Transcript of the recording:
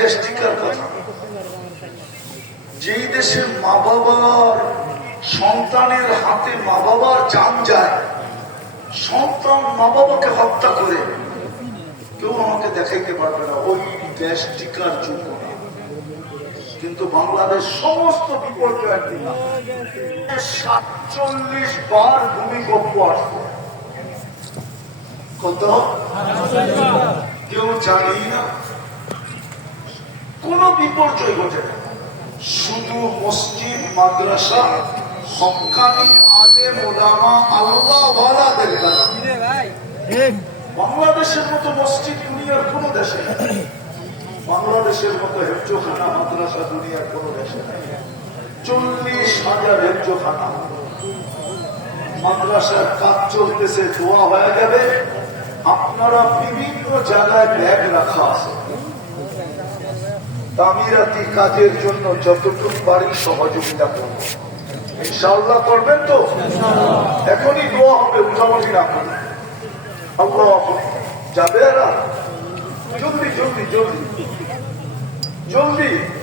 দেশ টিকার কথা। যেই দেশে মা বাবার সন্তানের হাতে মা বাবার জান যায়, সন্তান মা বাবাকে হত্যা করে, কেউ আমাকে দেখাইতে পারবে না, ওই দেশ টিকার জন্য কিন্তু বাংলাদেশ সমস্ত বিপর্যয় বার ভূমিকম্প আসবে। কত? কেউ জানি না। বিপর্যয় ঘটে না শুধু মসজিদ মাদ্রাসা হকানি আলে মোলামা আল্লাহ ওয়ালাদের বাংলাদেশের মতো মসজিদ দুনিয়ার কোন দেশে বাংলাদেশের মতো হেফজোখানা মাদ্রাসা দুনিয়ার কোন দেশে নেই। চল্লিশ হাজার হেফজোখানা। মাদ্রাসার কাজ চলতেছে দোয়া হয়ে যাবে আপনারা বিভিন্ন জায়গায় ব্যাগ রাখা আছে। তামিরাতি কাজের জন্য যতটুকু পারি সহযোগিতা করব। ইনশাআল্লাহ করবেন তো? এখনই দোয়া হবে উঠামি না যাবে না জলদি জলদি জলদি। জলদি।